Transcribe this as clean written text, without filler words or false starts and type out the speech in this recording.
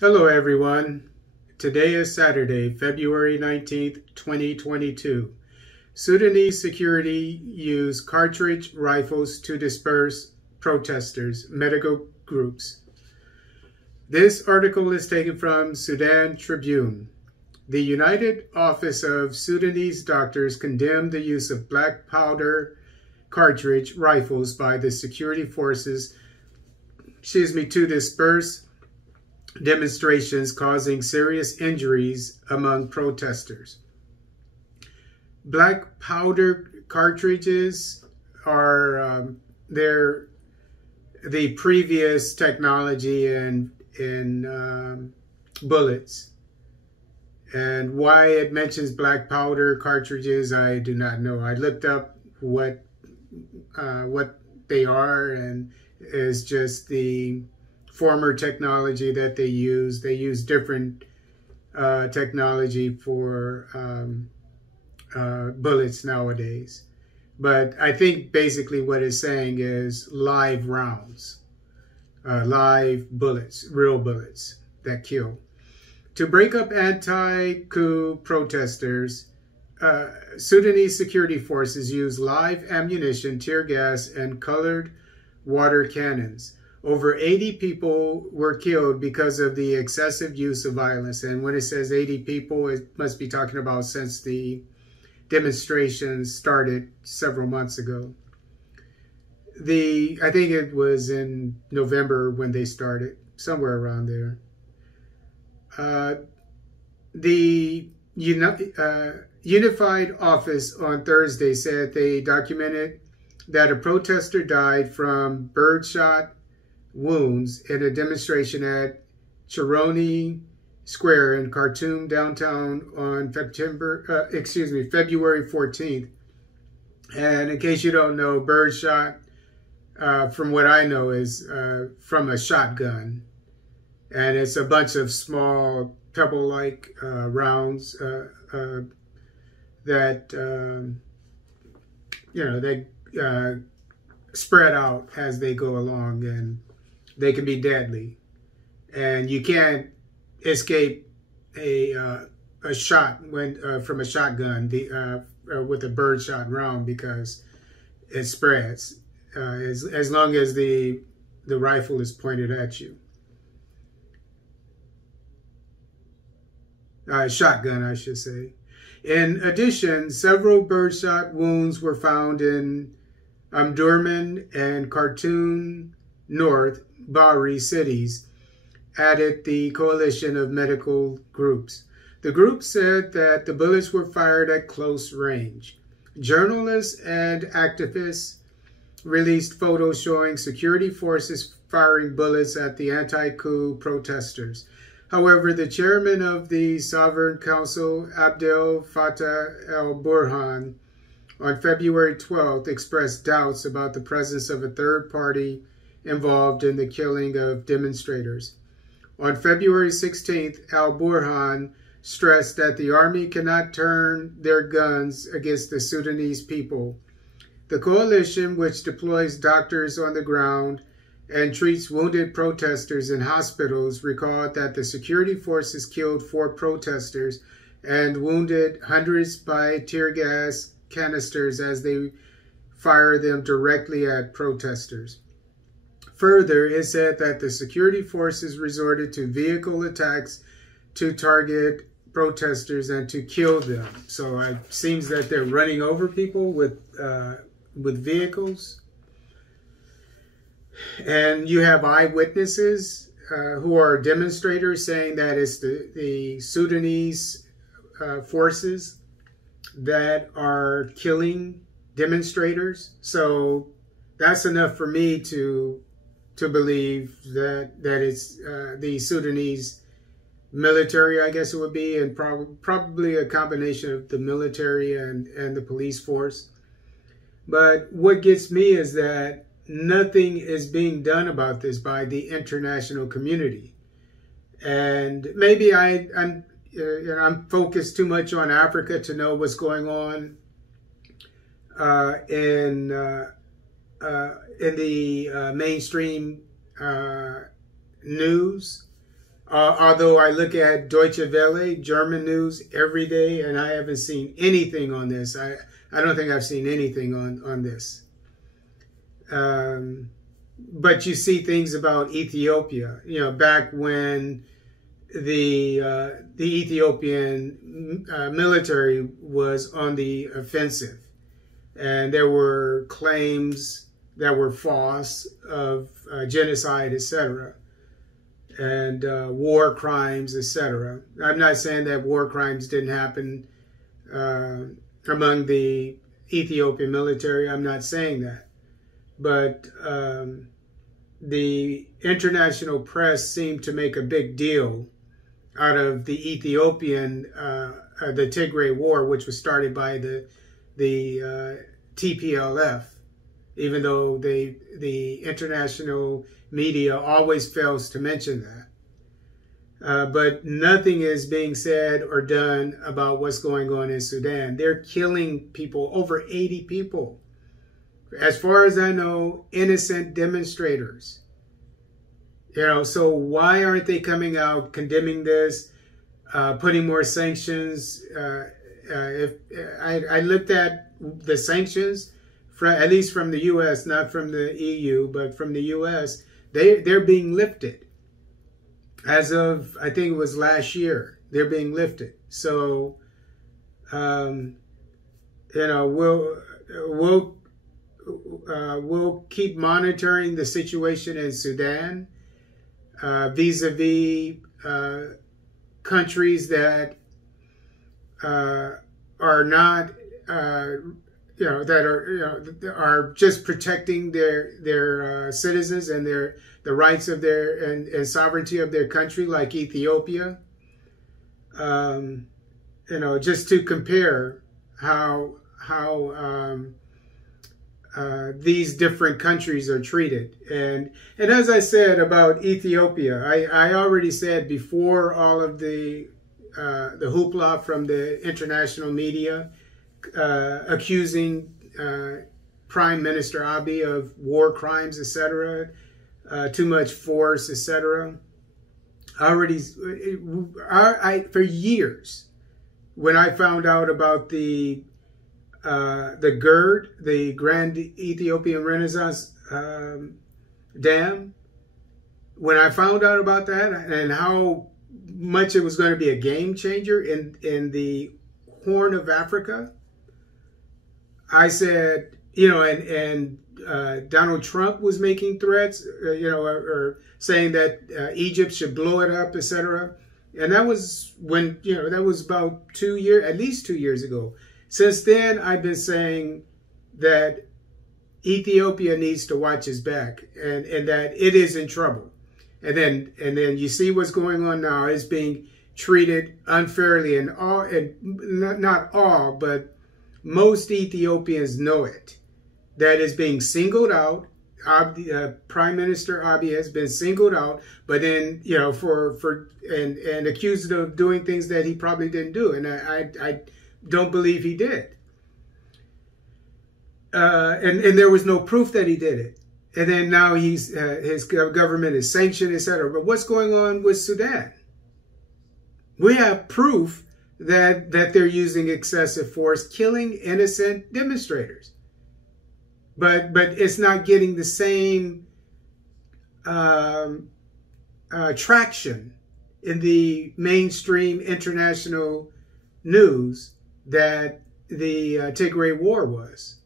Hello everyone. Today is Saturday, February 19th, 2022. Sudanese security use cartridge rifles to disperse protesters, medical groups. This article is taken from Sudan Tribune. The United Office of Sudanese Doctors condemned the use of black powder cartridge rifles by the security forces, to disperse demonstrations causing serious injuries among protesters. Black powder cartridges are they're the previous technology in bullets. And why it mentions black powder cartridges, I do not know. I looked up what they are, and it's just the former technology that they use. They use different technology for bullets nowadays. But I think basically what it's saying is live rounds, live bullets, real bullets that kill. To break up anti-coup protesters, Sudanese security forces use live ammunition, tear gas, and colored water cannons. Over 80 people were killed because of the excessive use of violence. And when it says 80 people, it must be talking about since the demonstrations started several months ago. I think it was in November when they started, somewhere around there. The Unified Office on Thursday said they documented that a protester died from birdshot wounds in a demonstration at Chironi Square in Khartoum downtown on February 14th. And in case you don't know, birdshot, from what I know, is from a shotgun. And it's a bunch of small pebble-like rounds that, they spread out as they go along, and they can be deadly, and you can't escape a shot from a shotgun with a birdshot round, because it spreads as long as the rifle is pointed at you. Shotgun, I should say. In addition, several birdshot wounds were found in Omdurman and Khartoum North Bahri cities, added the coalition of medical groups. The group said that the bullets were fired at close range. Journalists and activists released photos showing security forces firing bullets at the anti-coup protesters. However, the chairman of the Sovereign Council, Abdel Fattah el-Burhan, on February 12th expressed doubts about the presence of a third party involved in the killing of demonstrators. On February 16th, al-Burhan stressed that the army cannot turn their guns against the Sudanese people. The coalition, which deploys doctors on the ground and treats wounded protesters in hospitals, recalled that the security forces killed 4 protesters and wounded hundreds by tear gas canisters as they fire them directly at protesters. Further, it said that the security forces resorted to vehicle attacks to target protesters and to kill them. So it seems that they're running over people with vehicles. And you have eyewitnesses who are demonstrators saying that it's the Sudanese forces that are killing demonstrators. So that's enough for me to believe that it's the Sudanese military, I guess it would be, and probably a combination of the military and the police force. But what gets me is that nothing is being done about this by the international community. And maybe I'm focused too much on Africa to know what's going on in the mainstream news. Although I look at Deutsche Welle, German news every day, and I haven't seen anything on this. I don't think I've seen anything on this. But you see things about Ethiopia, back when the Ethiopian military was on the offensive, and there were claims that were false of genocide, etc., and war crimes, etc. I'm not saying that war crimes didn't happen among the Ethiopian military. I'm not saying that. But the international press seemed to make a big deal out of the Ethiopian, the Tigray War, which was started by the TPLF, even though the international media always fails to mention that. But nothing is being said or done about what's going on in Sudan. They're killing people, over 80 people. As far as I know, innocent demonstrators. So why aren't they coming out condemning this, putting more sanctions? If I looked at the sanctions, at least from the U.S., not from the EU, but from the U.S., they're being lifted. As of, I think it was last year, they're being lifted. So, we'll keep monitoring the situation in Sudan vis-a-vis countries that are not, that are just protecting their citizens and the rights of their and sovereignty of their country, like Ethiopia. Just to compare how these different countries are treated. And as I said about Ethiopia, I already said before all of the hoopla from the international media accusing Prime Minister Abiy of war crimes, etc., too much force, etc. For years, when I found out about the GERD, the Grand Ethiopian Renaissance Dam, when I found out about that and how much it was going to be a game changer in the Horn of Africa, I said, and Donald Trump was making threats, or saying that Egypt should blow it up, etc. And that was when, that was about at least 2 years ago. Since then, I've been saying that Ethiopia needs to watch his back and that it is in trouble. And then you see what's going on now. It's being treated unfairly, and not all, but most Ethiopians know it. That is being singled out. Prime Minister Abiy has been singled out, but then and accused of doing things that he probably didn't do, and I don't believe he did. And there was no proof that he did it. And then now his government is sanctioned, etc. But what's going on with Sudan? We have proof that they're using excessive force, killing innocent demonstrators. But it's not getting the same traction in the mainstream international news that the Tigray War was.